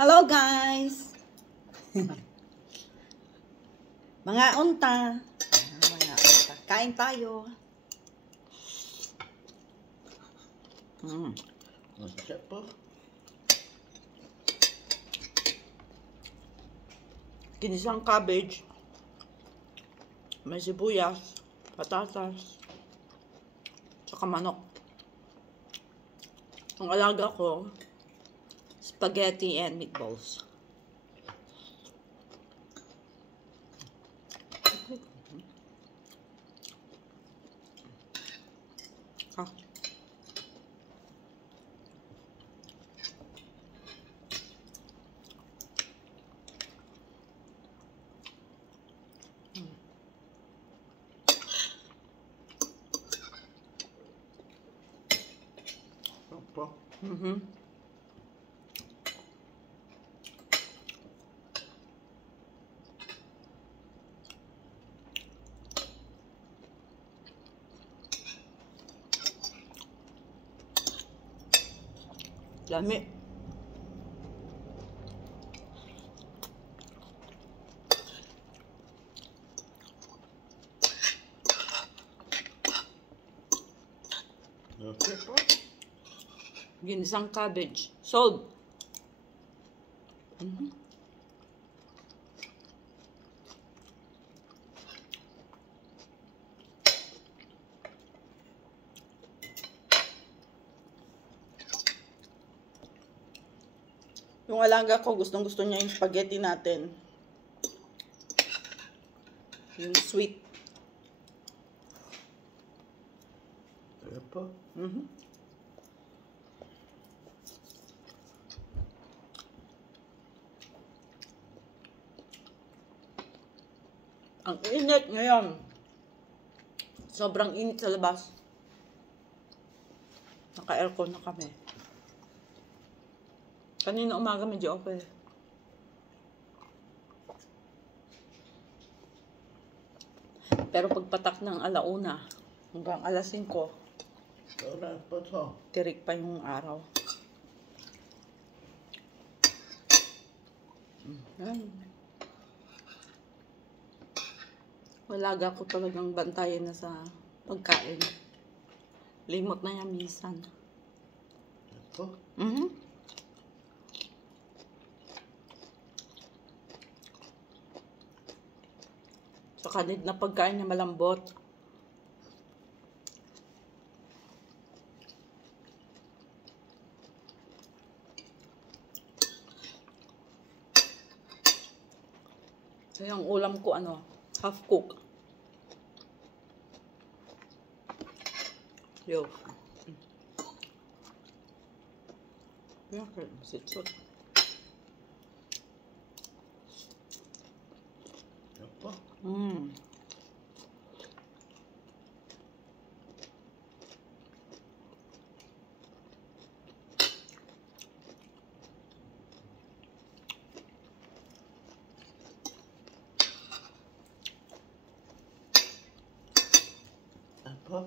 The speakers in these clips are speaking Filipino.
Hello guys! Mga unta. Kain tayo. Masarap po. Ginisang cabbage. May sibuyas, patatas, tsaka manok. Ang alaga ko, spaghetti and meatballs. Ah. Opo. Lami. Okay po. Ginisang cabbage. Sold. Yung alaga ko, gustong-gusto niya yung spaghetti natin. Yung sweet. Sarap po. Ang init ngayon. Sobrang init sa labas. Naka-aircon na kami. Kanina umaga medyo okay. Pero pagpatak ng alauna hanggang alas 5, Sarap po to. tirik pa yung araw. Walaga ko talagang bantayan na sa pagkain. Limot na yan minsan. Sarap po. Sa kanid na pagkain niya malambot. Kaya ang ulam ko half cook. Yo. Ja, sitsot. Sarap po. Sarap po.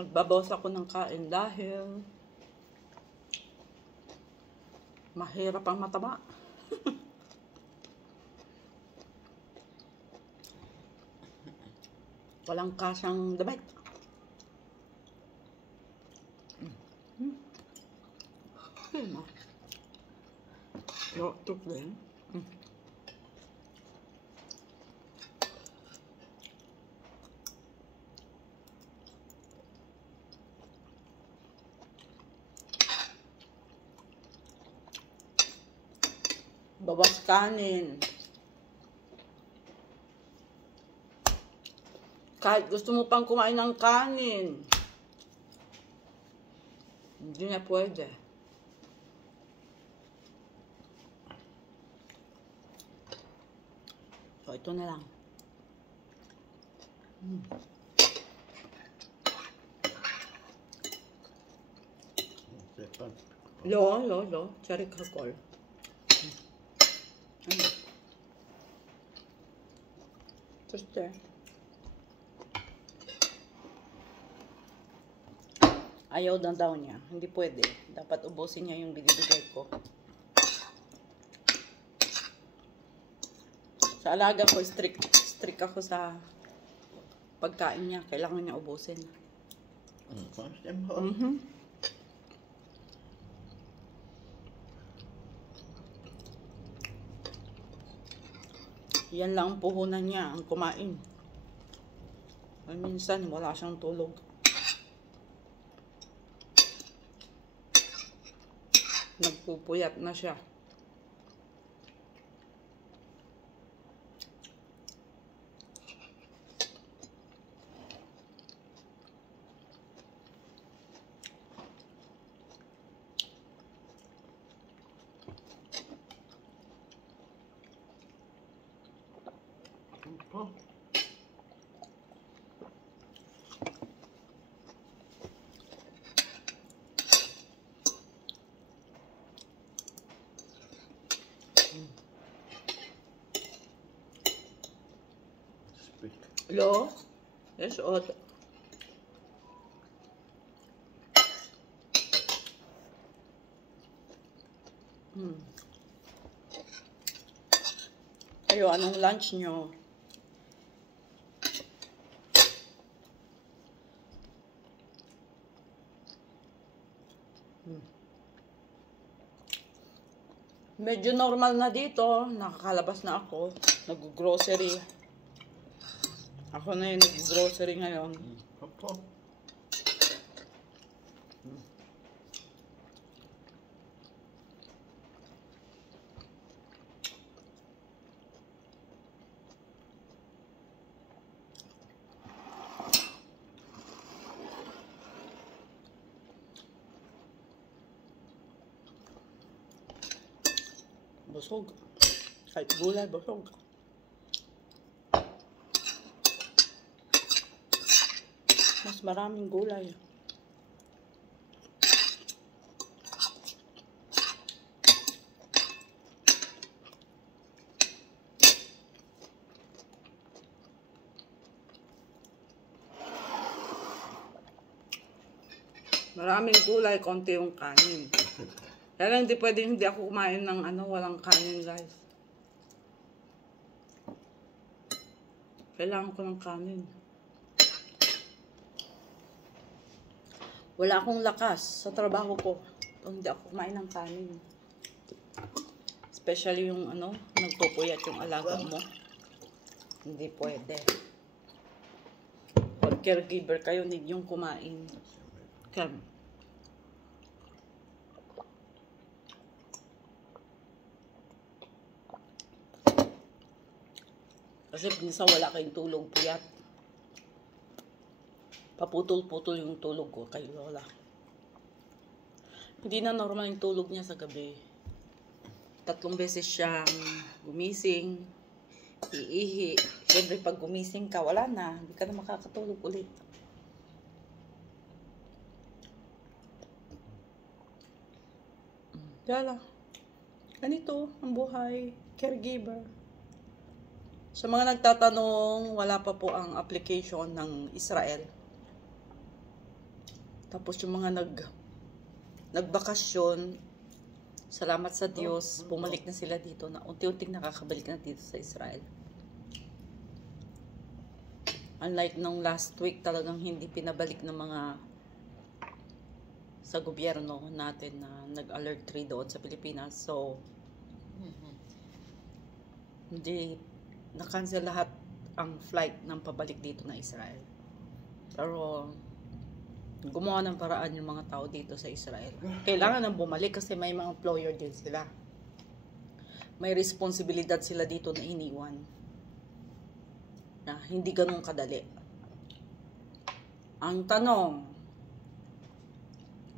Nagbabawas ako ng kain dahil mahirap ang mataba. Walang kasyang damit. Yun na. Tuk din. Bawas kanin. Kahit gusto mo pang kumain ng kanin, hindi na pwede. So, ito na lang. Sarap po. Lo. Cherry kakol. Just there. Ayaw daw niya. Hindi pwede. Dapat ubusin niya yung binibigay ko. Sa alaga ko, strict ako sa pagkain niya. Kailangan niya ubusin. Konstigt bra. Yan lang ang puhunan niya, ang kumain. Ay, minsan, wala siyang tulog. Nagpupuyat na siya. Bra. Speak. Hello? Yes, Otto. Ayo, anong lunch nyo? Medyo normal na dito. Nakakalabas na ako. Nag-grocery. Ako na yung nag-grocery ngayon. Bra. Busog. Kahit gulay, busog. Mas maraming gulay. Maraming gulay, konti yung kanin. Kaya lang hindi ako kumain ng walang kanin, guys. Kailangan ko ng kanin. Wala akong lakas sa trabaho ko kung hindi ako kumain ng kanin. Especially yung nagpupuyat yung alaga mo. Hindi pwede. Pag caregiver kayo, need yung kumain. Kasi minsan wala kayong tulog, puyat. Paputol-putol yung tulog ko kay Lola. Hindi na normal yung tulog niya sa gabi. 3 beses siyang gumising, iihi. Siyempre pag gumising ka, wala na. Hindi ka na makakatulog ulit. Kaya lang, ganito ang buhay, caregiver. Sa mga nagtatanong, wala pa po ang application ng Israel. Tapos yung mga nagbakasyon, salamat sa Diyos, bumalik na sila dito na unti-unting nakakabalik na dito sa Israel. Unlike nung last week, talagang hindi pinabalik ng mga sa gobyerno natin na nag-alert 3 doon sa Pilipinas. So, hindi na-cancel lahat ang flight ng pabalik dito na Israel. Pero gumawa ng paraan yung mga tao dito sa Israel. Kailangan nang bumalik kasi may mga employer din sila. May responsibilidad sila dito na iniwan. Na hindi ganun kadali. Ang tanong,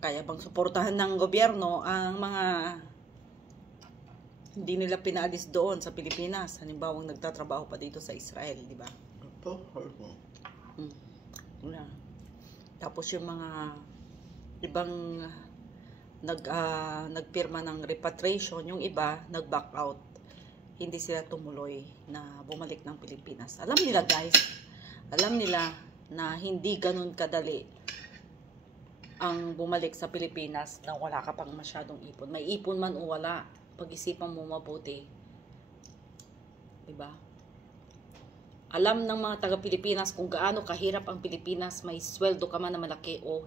kaya bang suportahan ng gobyerno ang mga hindi nila pinaalis doon sa Pilipinas? Halimbawa, nagtatrabaho pa dito sa Israel, di ba? Yeah. Tapos yung mga ibang nagpirma ng repatriation, yung iba nag-back out. Hindi sila tumuloy na bumalik ng Pilipinas. Alam nila, guys, alam nila na hindi ganun kadali ang bumalik sa Pilipinas na wala ka pang masyadong ipon. May ipon man o wala, pag-isipan mo mabuti. Diba? alam ng mga taga-Pilipinas kung gaano kahirap ang Pilipinas, may sweldo ka man na malaki o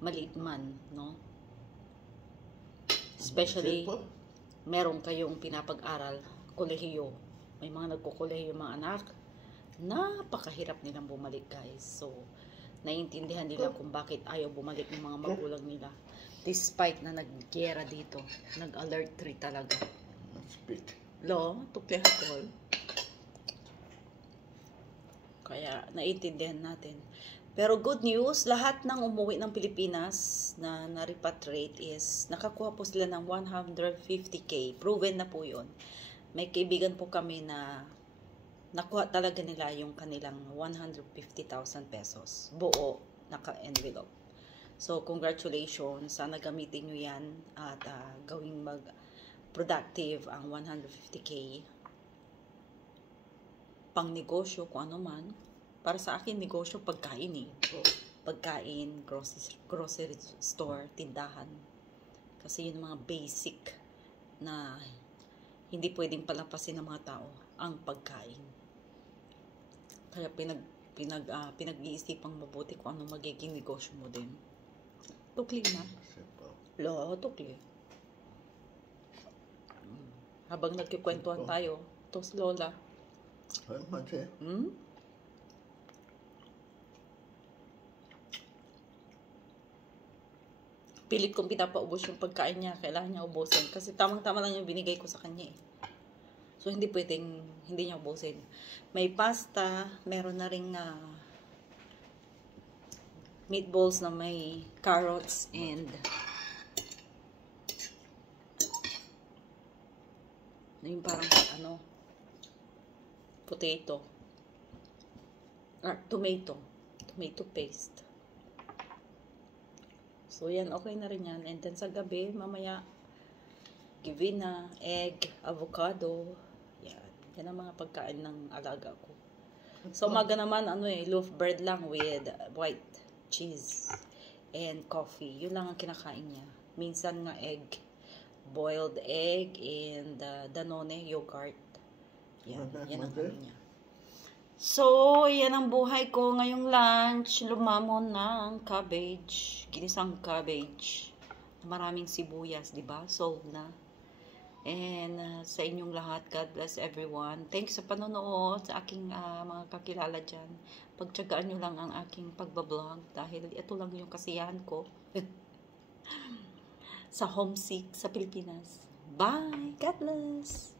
maliit man, no? Especially, meron kayong pinapag-aral, kolehiyo. May mga nagkukolehiyo mga anak, napakahirap nilang bumalik, guys. So, naiintindihan nila kung bakit ayaw bumalik ng mga magulang nila. Despite na nag-gera dito, nag-alert 3 talaga. Speak. Lo, tukli hakol. Kaya, naiintindihan natin. Pero good news, lahat ng umuwi ng Pilipinas na na-repatriate is nakakuha po sila ng 150K. Proven na po yun. May kaibigan po kami na nakuha talaga nila yung kanilang 150,000 pesos. Buo, naka-envelope. So, congratulations. Sana gamitin nyo yan at gawing mag-productive ang 150K. Pang negosyo, kung ano man. Para sa akin, negosyo, pagkain eh. Pagkain, grocery store, tindahan. Kasi yun mga basic na hindi pwedeng palampasin ng mga tao, ang pagkain. Kaya pinag-iisipang mabuti kung ano magiging negosyo mo din. Tukli na. Lo, tukli. Habang nagkikwentuhan tayo, tos lola. Pilit kong pinapaubos yung pagkain niya. Kailangan niya ubusin. Kasi tamang-tama lang yung binigay ko sa kanya eh. So, hindi pwedeng hindi niya ubusin. May pasta. Meron na ring meatballs na may carrots and yung parang potato. Tomato paste. So, yan, okay na rin yan. And then, sa gabi, mamaya, givina, egg, avocado. Yan. Yan ang mga pagkain ng alaga ko. So, umaga naman, loaf bread lang with white cheese and coffee. Yun lang ang kinakain niya. Minsan nga egg. Boiled egg and Danone yogurt. Yan. Yan ang niya. So, yan ang buhay ko ngayong lunch. Lumamon ng cabbage. Ginisang cabbage. Maraming sibuyas, di ba? Solved na. And sa inyong lahat, God bless everyone. Thanks sa panonood sa aking mga kakilala dyan. Pagtsagaan nyo lang ang aking pagbablog dahil ito lang yung kasiyahan ko sa homesick sa Pilipinas. Bye! God bless!